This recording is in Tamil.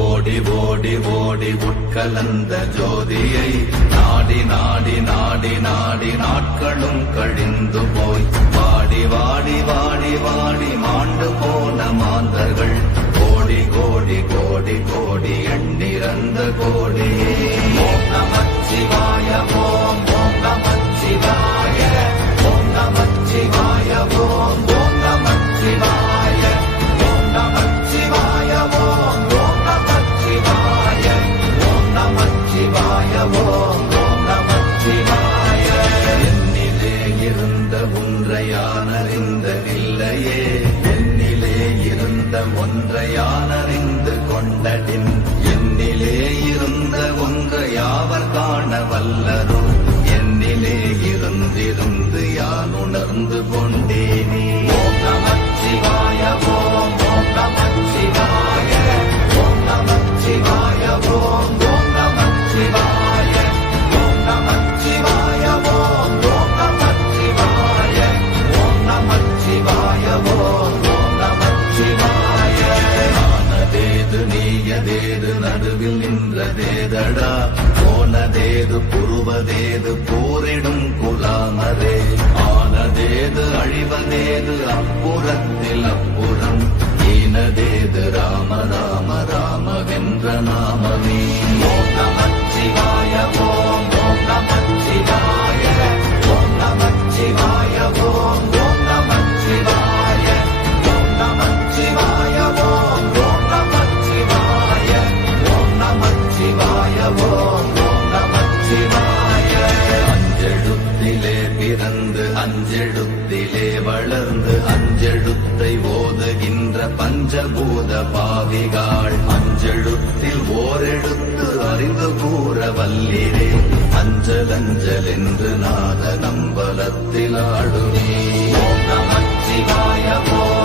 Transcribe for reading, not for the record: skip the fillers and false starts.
ஓடி ஓடி ஓடி உட்கலந்த ஜோதியை நாடி நாடி நாடி நாடி நாட்களும் கழிந்து போய் வாடி வாடி வாடி வாடி மாண்டு போன மாந்தர்கள் கோடி கோடி கோடி கோடி எண்ணிறந்த கோடியே. ஓம் நமச்சிவாய ஓம் ஓம் நமச்சிவாய ஓம் நமச்சிவாய ஓம் ஓம் நமச்சிவாய ஓம் நமச்சிவாய ஓம் ஓம் நமச்சிவாய ஓம் நமச்சிவாய ஓம் ஓம் நமச்சிவாய. என்னிலே இருந்த ஒன்றை யானறிந்ததில்லையே, என்னிலே இருந்த ஒன்றை யானறிந்து கொண்டடின், என்னிலே இருந்த ஒன்றை யாவர் காண வல்லரோ, என்னிலே இருந்திருந்து யான் உணர்ந்து கொண்டேனே. ஓம் நமச்சிவாய ஓம் ஓம் நமச்சிவாய ஓம் நமச்சிவாய ஓம் ஓம் நமச்சிவாய ஓம் நமச்சிவாய ஓம் ஓம் நமச்சிவாய ஓம் நமச்சிவாய ஓம் ஓம் நமச்சிவாய. ஆனதேது நீயதேது நடுவில் நின்றதேதடா, போனதேது புருவதேது போரிடும் குலாமரே, ஆனதேது அழிவதேது அப்புறத்தில் அப்புறம், ஈனதேது ராம ராம ராமவென்ற நாமமே. ஓம் நமச்சிவாய ஓம் ஓம் நமச்சிவாய ஓம் நமச்சிவாய ஓம் ஓம் நமச்சிவாய ஓம் நமச்சிவாய ஓம் ஓம் நமச்சிவாய ஓம் நமச்சிவாய ஓம் ஓம் நமச்சிவாய. அஞ்செழுத்திலே பிறந்து அஞ்செழுத்திலே வளர்ந்து அஞ்செழுத்தை ஓதுகின்ற பஞ்சபூத பாவிகாள், அஞ்செழுத்தில் ஓரெழுத்து அறிந்து கூற வல்லிரே, அஞ்சல் அஞ்சல் என்று நாத நம்பலத்தில் ஆடுமே. ஓம் நமச்சிவாய ஓம்